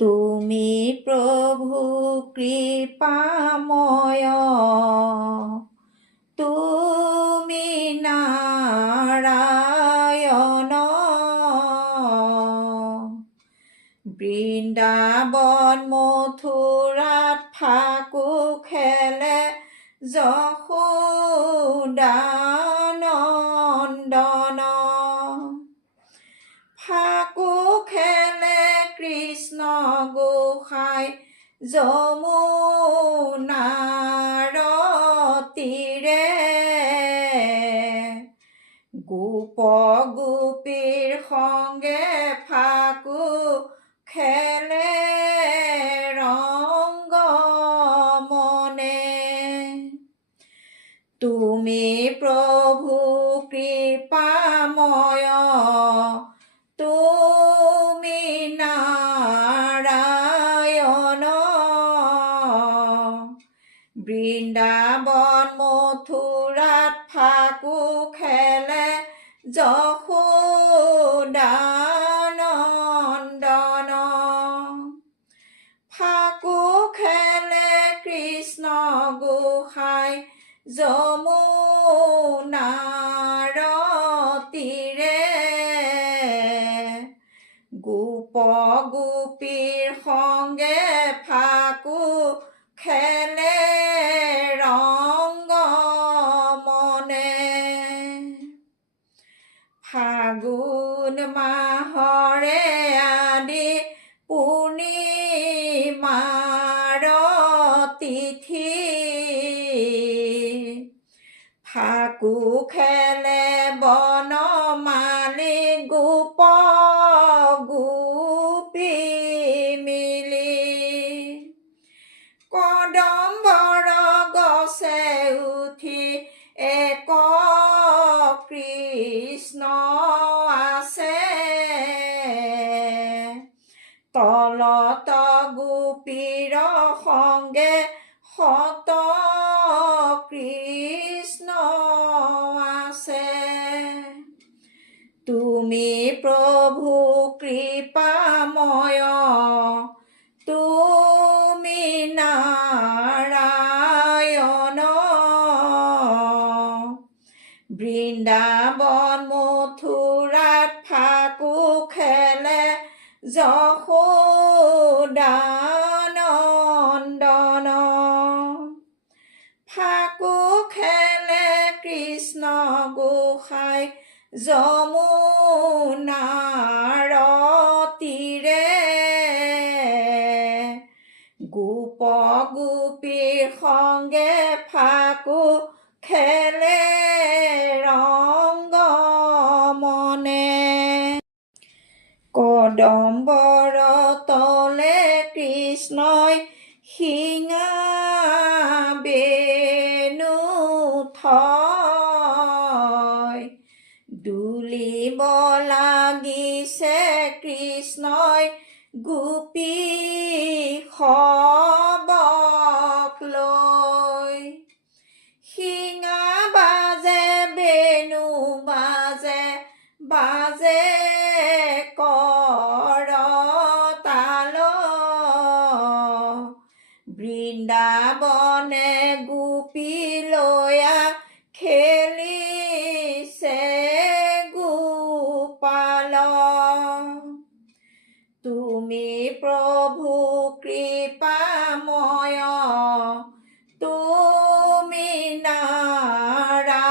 তুমি প্ৰভু কৃপাময়, তুমি নাৰায়ণ। বৃন্দাবন মথুৰাত ফাকু খেলে যশোদানন্দন। ফাকু খেলে কৃষ্ণ গোসাঁই যমুনাৰ তীৰে। গোপ গোপীৰ সঙ্গে ফাকু খেলে ৰঙ্গমনে। তুমি প্ৰভু কৃপাময়, তুমি নাৰায়ণ। বৃন্দাবন মথুৰাত ফাকু খেলে যশোদানন্দন। ফাকু খেলে কৃষ্ণ গোসাঁই যমুনাৰ তীৰে। গোপ গোপীৰ সঙ্গে ফাকু খেলে ৰঙ্গমনে। ফাগুন মাহৰে আদি পূৰ্ণিমাৰ তিথি। ফাকু খেলে বনমালী গোপ গোপী মিলি। কদম্বৰ গছে উঠি এক কৃষ্ণ আছে। তলত গোপীৰ সঙ্গে শত কৃষ্ণ আছে। তুমি প্ৰভু কৃপাময়, তুমি নাৰায়ণ। বৃন্দাবন মথুৰাত ফাকু খেলে যশোদানন্দন। ফাকু খেলে কৃষ্ণ গোসাঁই যমুনাৰ তীৰে। গোপ গোপীৰ সঙ্গে ফাকু খেলে ৰঙ্গমনে। কদম্বৰ তলে কৃষ্ণই শিঙা বেণু থয়। দুলিব লাগিছে কৃষ্ণই গোপী সবক লৈ। শিঙা বাজে বেণু বাজে বাজে কৰতাল। বৃন্দাবনে গোপী লয়া খেলিছে গোপাল। তুমি প্ৰভু কৃপাময়, তুমি নাৰায়ণ।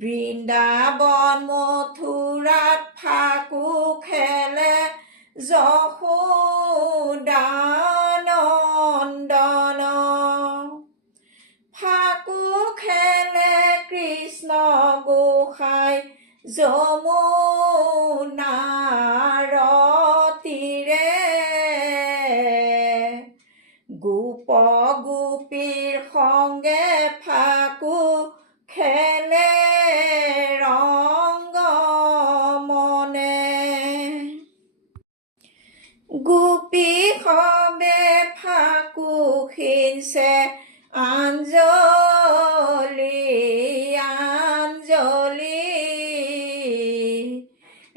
বৃন্দাবন মথুৰাত ফাকু খেলে যশোদানন্দন। ফাকু খেলে কৃষ্ণ গোসাঁই যমুনাৰ তীৰে। গোপ গোপীৰ সঙ্গে ফাকু খেলে ৰঙ্গমনে। গোপী সবে ফাকু খিনছে আঞ্জলি আঞ্জলি।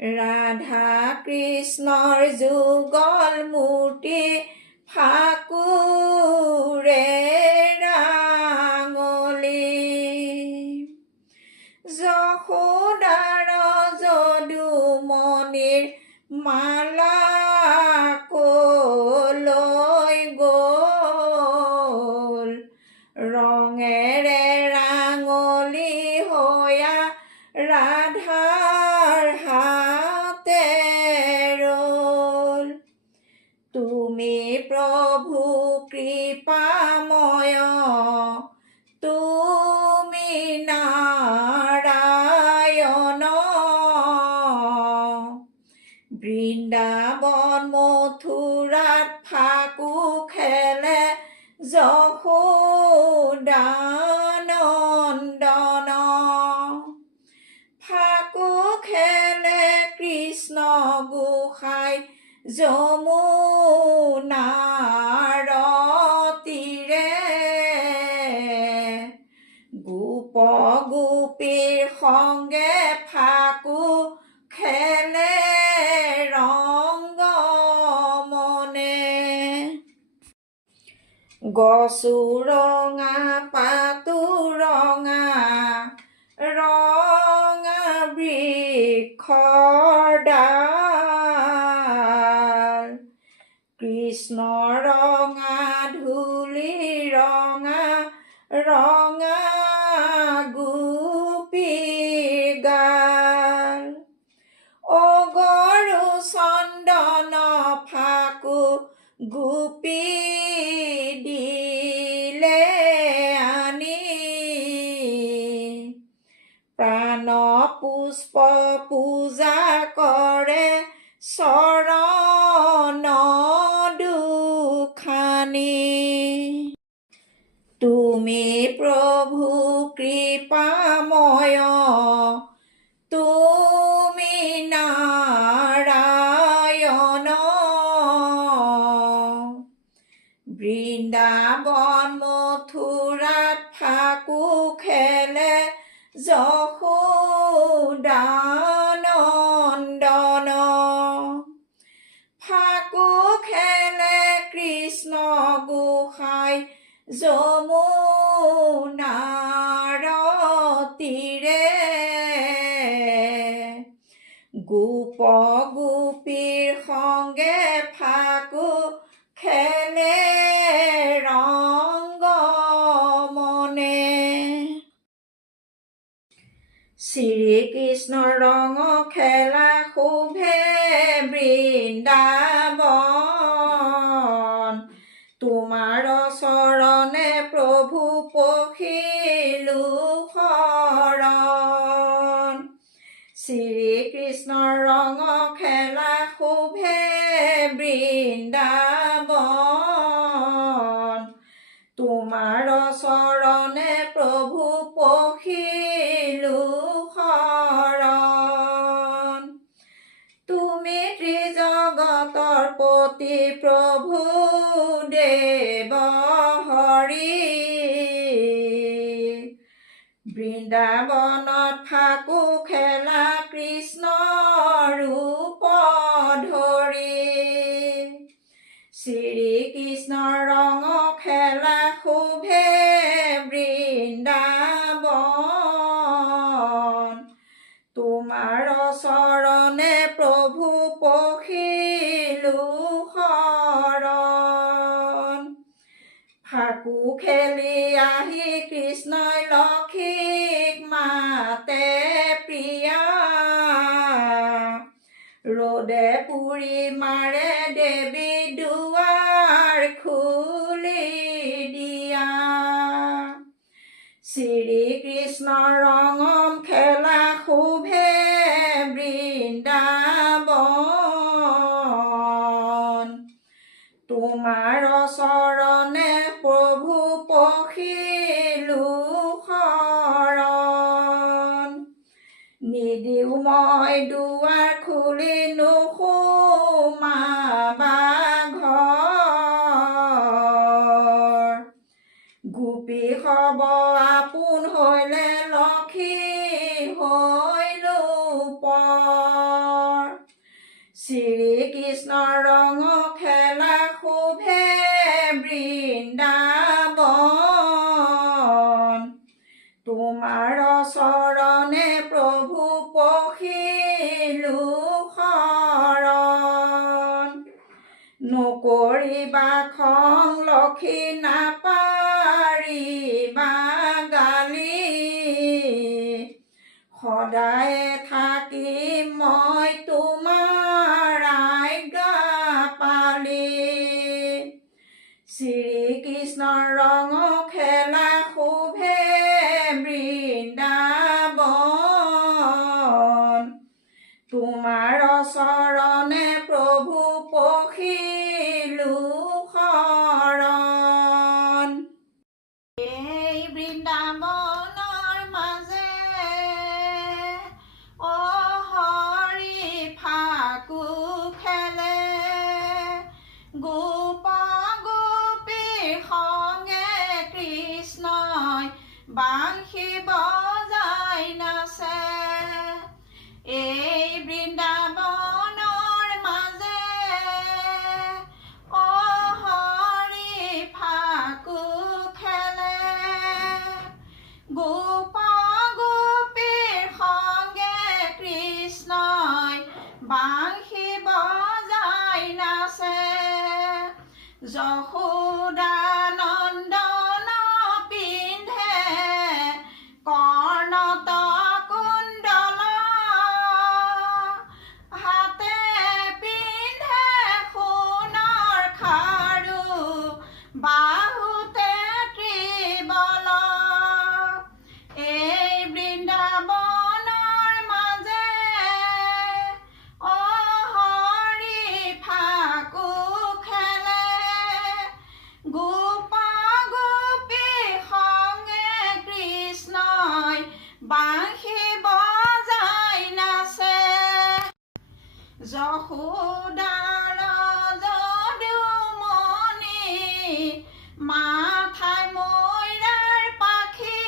ৰাধা কৃষ্ণৰ যুগল মূৰ্তি ফাকুৰে ৰাঙলী যশোদাৰ যদুমণিৰ মালা কলৈ গ'ল ৰঙেৰে ৰাঙলী হৈয়া ৰাধাৰ হাতে ৰ'ল তুমি প্ৰভু কৃপাময় তুমি নাৰায়ণ বৃন্দাবন মথুৰাত ফাকু খেলে যশোদানন্দন ফাকু খেলে কৃষ্ণ গোসাঁই যমুনাৰ তীৰে গোপ গোপীৰ সংগে ফাকু খেলে ৰংগ মনে গছু ৰঙা পাতো ৰঙা ৰঙা বৃক্ষৰ ডাল কৃষ্ণ ৰঙা ধূলি ৰঙা ৰঙা গোপীৰ গাল অগৰু চন্দন ফাকু গোপী দিলে আনি প্ৰাণ পুষ্প পূজা কৰে চৰণ দুখানি তুমি প্ৰভু কৃপাময় তুমি নাৰায়ণ বৃন্দাবন মথুৰাত ফাকু খেলে যশোদানন্দন ফাকু খেলে কৃষ্ণ গোসাঁই যমুনাৰ তীৰে গোপ গোপীৰ সংগে ফাকু খেলে ৰংগ মনে শ্ৰীকৃষ্ণ ৰঙ খেলা শোভে বৃন্দাবন তোমাৰ চৰণে প্ৰভু পখিলো শৰণ শ্ৰীকৃষ্ণ ৰঙ খেলা শোভে বৃন্দাবন তোমাৰ চৰণে প্ৰভু পখিলো শৰণ তুমি ত্ৰিজগতৰ পতি প্ৰভু দেৱ হৰি বৃন্দাবনত ফাকু খেলা কৃষ্ণ ৰূপ ধৰি শ্ৰীকৃষ্ণ ৰঙ খেলা শোভে বৃন্দাবন তোমাৰ চৰণে প্ৰভু পখিলো শৰণ ফাকু খেলি আহি কৃষ্ণই লক্ষীক মাতে প্ৰিয়া ৰ'দে পুৰি মাৰে দেৱী দুৱাৰ খুলি দিয়া শ্ৰীকৃষ্ণ ৰঙম খেলা শোভে বৃন্দাবন তোমাৰ চৰণে প্ৰভু পখিলো শৰণ নিদিও মই দুৱাৰ খুলি নোসোমাবা ঘৰ গোপী হব আপোন হৈলে লক্ষী হৈলো পৰ শ্ৰীকৃষ্ণৰ ৰঙ খেলা শোভে বৃন্দাবন তোমাৰ চৰণে প্ৰভু পখিলো শৰণ নকৰিবা খং লক্ষী নাপাৰিবা গালি সদায় থাকিম মই তোমাৰ আজ্ঞা পালি শ্ৰীকৃষ্ণৰ ৰঙ খেলা শোভে বৃন্দাবন তোমাৰ চৰণে প্ৰভু পখিলো শৰণ এই বৃন্দাবনৰ মাজে অ হৰি ফাকু খেলে গোপ গোপীৰ সংগে কৃষ্ণই বাঁশী বজাই নাচে এই বৃন্দাবনৰ মাজে অ হৰি ফাকু খেলে গোপ গোপীৰ সংগে কৃষ্ণই বাঁশী বজাই নাচে যশোদানন্দন পিন্ধে কৰ্ণত কুণ্ডল হাতে পিন্ধে সোণৰ খাৰু বাহুতে ত্ৰিবল এই বৃন্দাবনৰ মাজে অ হৰি ফাকু খেলে গোপ গোপীৰ সংগে কৃষ্ণই বাঁশী বজাই নাচে যশোদাৰ যদুমণি মাথাই মৈৰাৰ পাখি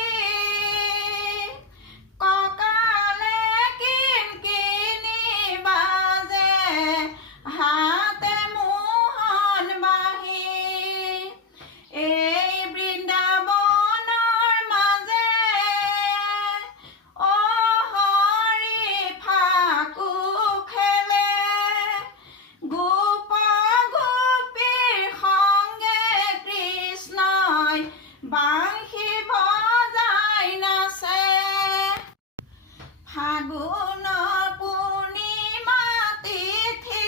কঁকালে কিনকিনি বাজে হাতে মোহন বাঁহী এই বৃন্দাবনৰ মাজে অ হৰি ফাকু খেলে গোপ গোপীৰ সংগে কৃষ্ণই বাঁশী বজাই নাচে ফাগুন পূৰ্ণিমা তিথি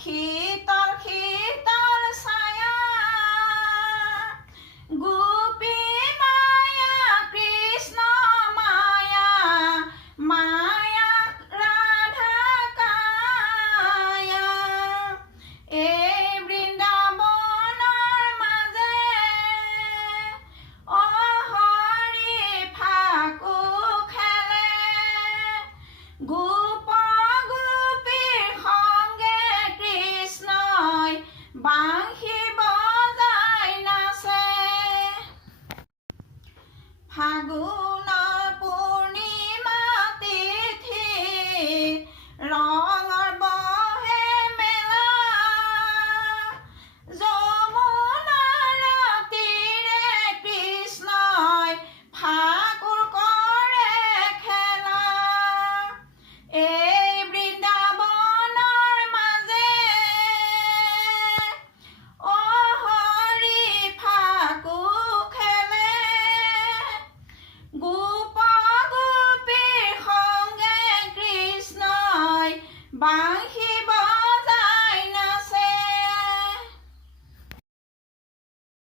শীতল শীতল ছায়া গোপী মায়া কৃষ্ণ মায়া মায়া ৰাধা কায়া এই বৃন্দাবনৰ মাজে অ হৰি ফাকু খেলে গোপ গোপীৰ সংগে কৃষ্ণই বাঁশী বজাই নাচে ফাগুন পূৰ্ণিমা তিথি শীতল শীতল ছায়া গোপী মায়া কৃষ্ণ মায়া মায়া ৰাধা কায়া এই বৃন্দাবনৰ মাজে অ হৰি ফাকু খেলে গোপ গোপীৰ সংগে কৃষ্ণই বাঁশী বজাই নাচে ফাগুন পূৰ্ণিমা তিথি ৰঙৰ বহে মেলা যমুনাৰ তীৰে কৃষ্ণই ফাকুৰ কৰে খেলা এই বৃন্দাবনৰ মাজে অ হৰি ফাকু খেলে গোপ গোপীৰ সংগে কৃষ্ণই বাঁশী